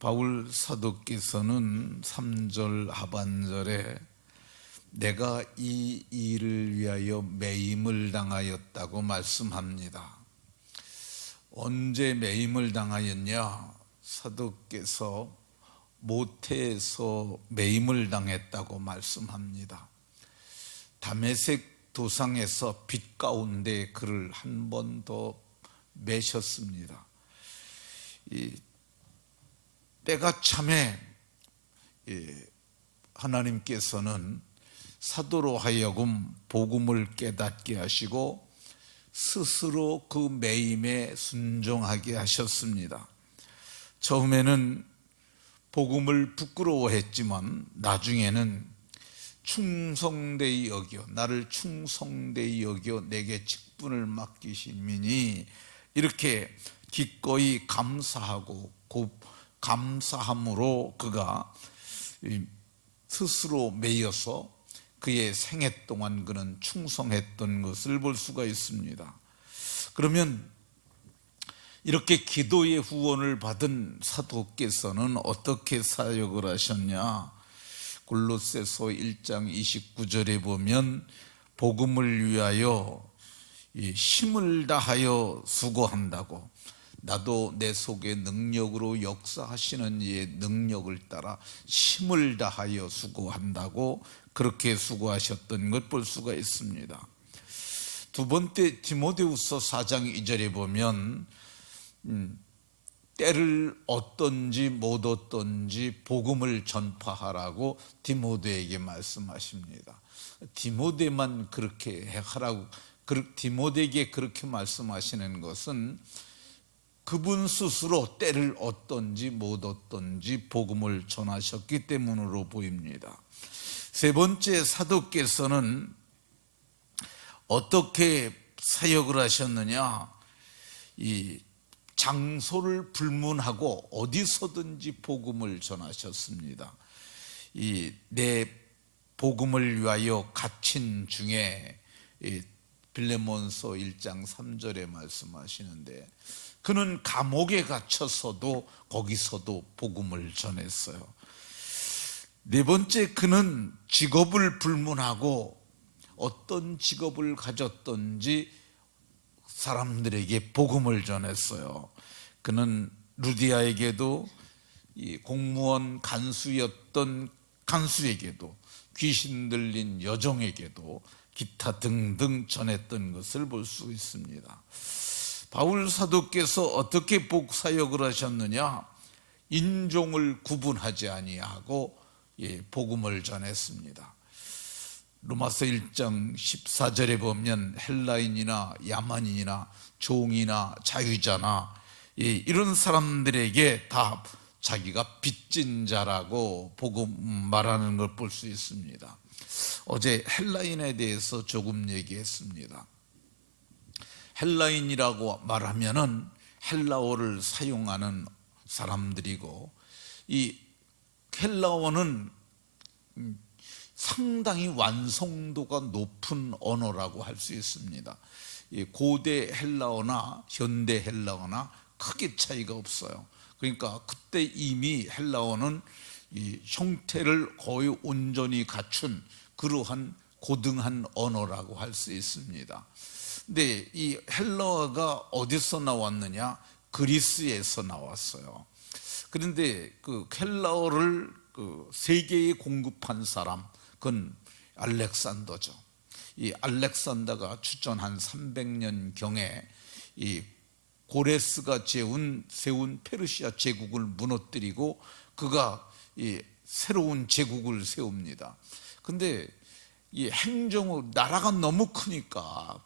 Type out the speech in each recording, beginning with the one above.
바울 사도께서는 3절 하반절에 내가 이 일을 위하여 매임을 당하였다고 말씀합니다. 언제 매임을 당하였냐? 사도께서 모태에서 매임을 당했다고 말씀합니다. 다메섹 도상에서 빛 가운데 그를 한 번 더 매셨습니다. 때가 참에 하나님께서는 사도로 하여금 복음을 깨닫게 하시고 스스로 그 매임에 순종하게 하셨습니다. 처음에는 복음을 부끄러워했지만 나중에는 충성되이 여겨, 나를 충성되이 여겨 내게 직분을 맡기시니 이렇게 기꺼이 감사하고 감사함으로 그가 스스로 매여서 그의 생애 동안 그는 충성했던 것을 볼 수가 있습니다. 그러면 이렇게 기도의 후원을 받은 사도께서는 어떻게 사역을 하셨냐? 골로새서 1장 29절에 보면 복음을 위하여 힘을 다하여 수고한다고, 나도 내 속에 능력으로 역사하시는 이의 능력을 따라 힘을 다하여 수고한다고 그렇게 수고하셨던 것 볼 수가 있습니다. 두 번째 디모데후서 4장 2절에 보면 때를 얻든지 못 얻든지 복음을 전파하라고 디모데에게 말씀하십니다. 디모데만 그렇게 하라고, 디모데에게 그렇게 말씀하시는 것은 그분 스스로 때를 얻든지 못 얻든지 복음을 전하셨기 때문으로 보입니다. 세 번째, 사도께서는 어떻게 사역을 하셨느냐? 이 장소를 불문하고 어디서든지 복음을 전하셨습니다. 내 복음을 위하여 갇힌 중에 빌레몬서 1장 3절에 말씀하시는데 그는 감옥에 갇혀서도 거기서도 복음을 전했어요. 네 번째, 그는 직업을 불문하고 어떤 직업을 가졌든지 사람들에게 복음을 전했어요. 그는 루디아에게도 공무원 간수였던 간수에게도 귀신 들린 여종에게도 기타 등등 전했던 것을 볼 수 있습니다. 바울 사도께서 어떻게 복사역을 하셨느냐? 인종을 구분하지 아니하고 복음을 전했습니다. 로마서 1장 14절에 보면 헬라인이나 야만인이나 종이나 자유자나 이런 사람들에게 다 자기가 빚진 자라고 복음 말하는 걸 볼 수 있습니다. 어제 헬라인에 대해서 조금 얘기했습니다. 헬라인이라고 말하면은 헬라어를 사용하는 사람들이고, 이 헬라어는 상당히 완성도가 높은 언어라고 할 수 있습니다. 고대 헬라어나 현대 헬라어나 크게 차이가 없어요. 그러니까 그때 이미 헬라어는 이 형태를 거의 온전히 갖춘 그러한 고등한 언어라고 할 수 있습니다. 근데 이 헬라어가 어디서 나왔느냐? 그리스에서 나왔어요. 그런데 그 헬라어를 세계에 공급한 사람, 그건 알렉산더죠. 이 알렉산더가 주전 300년 경에 이 고레스가 세운 페르시아 제국을 무너뜨리고 그가 이 새로운 제국을 세웁니다. 근데 이 행정으로 나라가 너무 크니까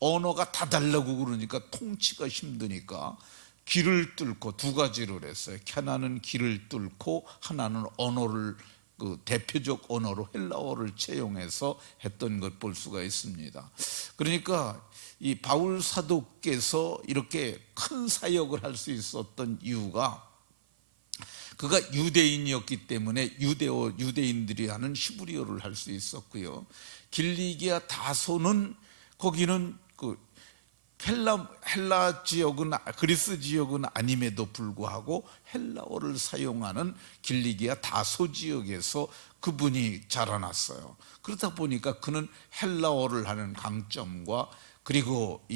언어가 다 다르고 그러니까 통치가 힘드니까 길을 뚫고 두 가지를 했어요. 하나는 길을 뚫고 하나는 언어를 대표적 언어로 헬라어를 채용해서 했던 걸 볼 수가 있습니다. 그러니까 이 바울 사도께서 이렇게 큰 사역을 할 수 있었던 이유가 그가 유대인이었기 때문에 유대인들이 하는 히브리어를 할 수 있었고요. 길리기아 다소는 거기는 헬라 지역은, 그리스 지역은 아님에도 불구하고 헬라어를 사용하는 길리기아 다소 지역에서 그분이 자라났어요. 그러다 보니까 그는 헬라어를 하는 강점과, 그리고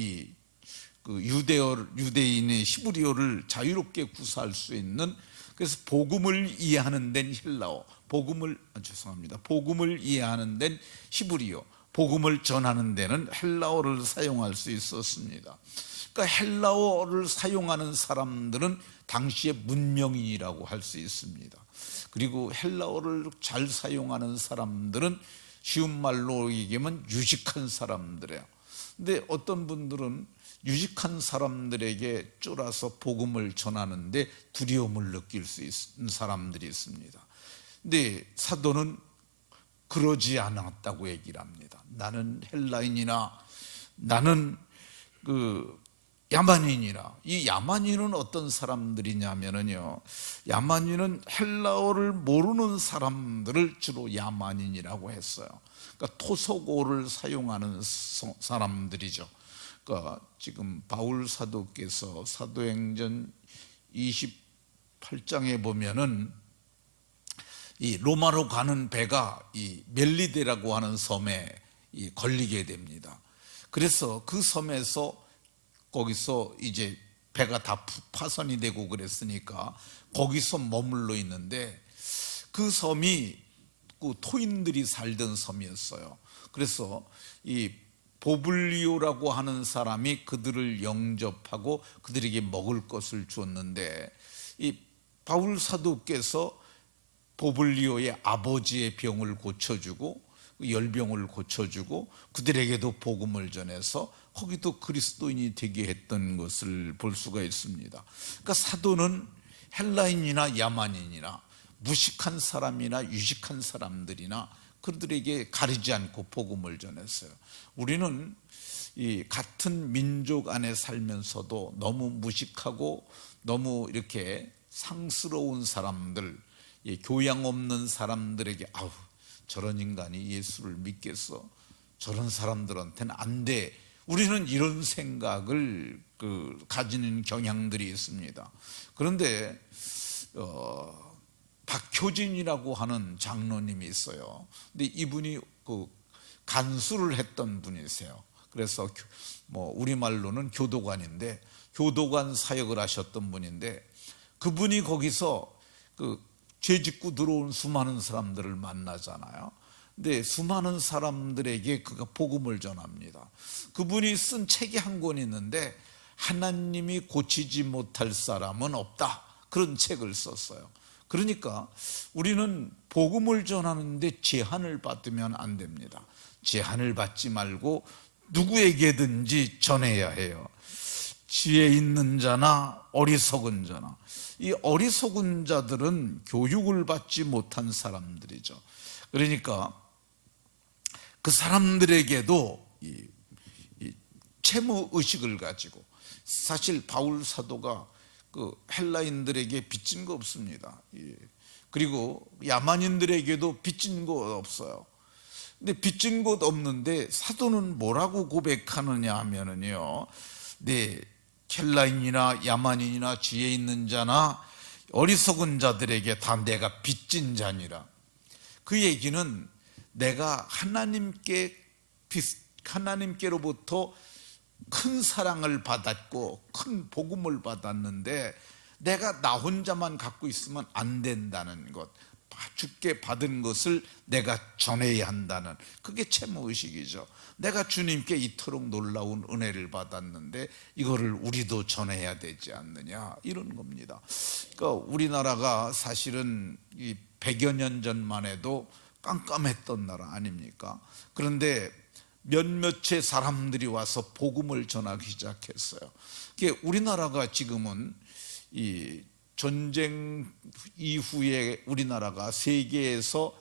유대인의 히브리어를 자유롭게 구사할 수 있는, 그래서 복음을 이해하는 데는 헬라어, 복음을 이해하는 데는 히브리어, 복음을 전하는 데는 헬라어를 사용할 수 있었습니다. 그러니까 헬라어를 사용하는 사람들은 당시의 문명인이라고 할 수 있습니다. 그리고 헬라어를 잘 사용하는 사람들은 쉬운 말로 얘기하면 유식한 사람들이에요. 근데 어떤 분들은 유식한 사람들에게 쫄아서 복음을 전하는데 두려움을 느낄 수 있는 사람들이 있습니다. 근데 사도는 그러지 않았다고 얘기를 합니다. 나는 헬라인이나 나는 야만인이라. 이 야만인은 어떤 사람들이냐면요, 야만인은 헬라어를 모르는 사람들을 주로 야만인이라고 했어요. 그러니까 토속어를 사용하는 사람들이죠. 그러니까 지금 바울 사도께서 사도행전 28장에 보면은 이 로마로 가는 배가 이 멜리데라고 하는 섬에 걸리게 됩니다. 그래서 그 섬에서, 거기서 이제 배가 다 파손이 되고 그랬으니까 거기서 머물러 있는데, 그 섬이 그 토인들이 살던 섬이었어요. 그래서 이 보블리오라고 하는 사람이 그들을 영접하고 그들에게 먹을 것을 줬는데, 이 바울 사도께서 보블리오의 아버지의 병을 고쳐주고, 열병을 고쳐주고, 그들에게도 복음을 전해서 거기도 그리스도인이 되게 했던 것을 볼 수가 있습니다. 그러니까 사도는 헬라인이나 야만인이나 무식한 사람이나 유식한 사람들이나 그들에게 가리지 않고 복음을 전했어요. 우리는 이 같은 민족 안에 살면서도 너무 무식하고 너무 이렇게 상스러운 사람들, 교양 없는 사람들에게 아우, 저런 인간이 예수를 믿겠어, 저런 사람들한테는 안 돼, 우리는 이런 생각을 가지는 경향들이 있습니다. 그런데 박효진이라고 하는 장로님이 있어요. 근데 이분이 간수를 했던 분이세요. 그래서 우리말로는 교도관인데, 교도관 사역을 하셨던 분인데, 그분이 거기서 죄 짓고 들어온 수많은 사람들을 만나잖아요. 근데 수많은 사람들에게 그가 복음을 전합니다. 그분이 쓴 책이 한 권 있는데, 하나님이 고치지 못할 사람은 없다, 그런 책을 썼어요. 그러니까 우리는 복음을 전하는데 제한을 받으면 안 됩니다. 제한을 받지 말고 누구에게든지 전해야 해요. 지혜 있는 자나 어리석은 자나. 이 어리석은 자들은 교육을 받지 못한 사람들이죠. 그러니까 그 사람들에게도 이 채무 의식을 가지고, 사실 바울 사도가 헬라인들에게 빚진 거 없습니다. 그리고 야만인들에게도 빚진 거 없어요. 근데 빚진 것 없는데 사도는 뭐라고 고백하느냐 하면은요, 네, 헬라인이나 야만인이나 지혜 있는 자나 어리석은 자들에게 다 내가 빚진 자니라. 그 얘기는 내가 하나님께로부터 큰 사랑을 받았고 큰 복음을 받았는데, 내가 나 혼자만 갖고 있으면 안 된다는 것, 주께 받은 것을 내가 전해야 한다는, 그게 채무의식이죠. 내가 주님께 이토록 놀라운 은혜를 받았는데 이거를 우리도 전해야 되지 않느냐, 이런 겁니다. 그러니까 우리나라가 사실은 이 100여 년 전만 해도 깜깜했던 나라 아닙니까? 그런데 몇몇의 사람들이 와서 복음을 전하기 시작했어요. 우리나라가 지금은 이 전쟁 이후에 우리나라가 세계에서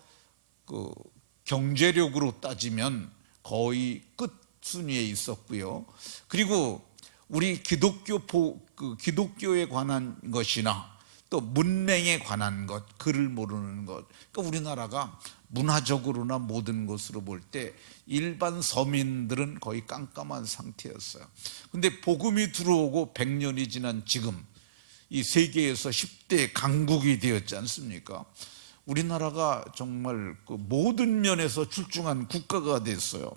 경제력으로 따지면 거의 끝 순위에 있었고요. 그리고 우리 기독교에 관한 것이나 또 문맹에 관한 것, 글을 모르는 것. 그러니까 우리나라가 문화적으로나 모든 것으로 볼 때 일반 서민들은 거의 깜깜한 상태였어요. 근데 복음이 들어오고 100년이 지난 지금 이 세계에서 10대 강국이 되었지 않습니까? 우리나라가 정말 그 모든 면에서 출중한 국가가 됐어요.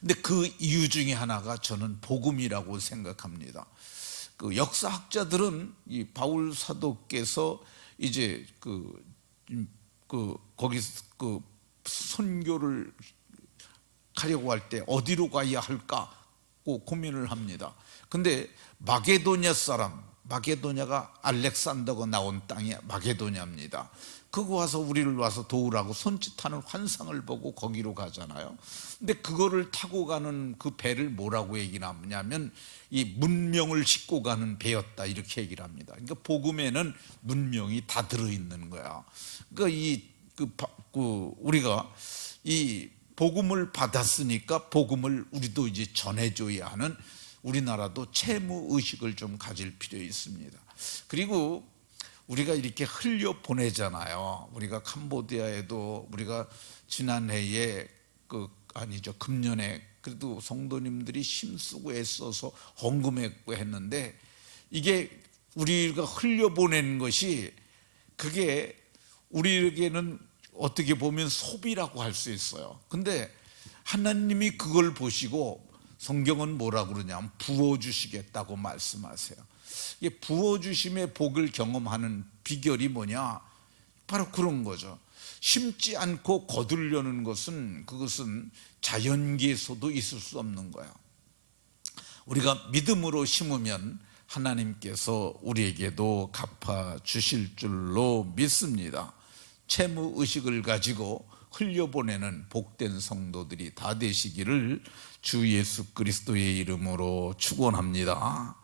근데 그 이유 중에 하나가 저는 복음이라고 생각합니다. 그 역사학자들은 이 바울 사도께서 이제 거기서 그 선교를 가려고 할 때 어디로 가야 할까고 고민을 합니다. 근데 마게도냐 사람, 마게도냐가 알렉산더가 나온 땅이 마게도냐입니다. 그거 와서 우리를 와서 도우라고 손짓하는 환상을 보고 거기로 가잖아요. 근데 그거를 타고 가는 그 배를 뭐라고 얘기를 하냐면 이 문명을 싣고 가는 배였다 이렇게 얘기를 합니다. 그러니까 복음에는 문명이 다 들어있는 거야. 그러니까 우리가 이 복음을 받았으니까 복음을 우리도 이제 전해줘야 하는 우리나라도 채무 의식을 좀 가질 필요 있습니다. 그리고 우리가 이렇게 흘려 보내잖아요. 우리가 캄보디아에도 우리가 지난해에 금년에 그래도 성도님들이 힘쓰고 애써서 헌금했고 했는데 이게 우리가 흘려 보내는 것이 그게 우리에게는 어떻게 보면 소비라고 할 수 있어요. 근데 하나님이 그걸 보시고 성경은 뭐라고 그러냐면 부어주시겠다고 말씀하세요. 이 부어주심의 복을 경험하는 비결이 뭐냐? 바로 그런 거죠. 심지 않고 거두려는 것은 그것은 자연계에서도 있을 수 없는 거야. 우리가 믿음으로 심으면 하나님께서 우리에게도 갚아 주실 줄로 믿습니다. 채무 의식을 가지고 흘려보내는 복된 성도들이 다 되시기를 주 예수 그리스도의 이름으로 축원합니다.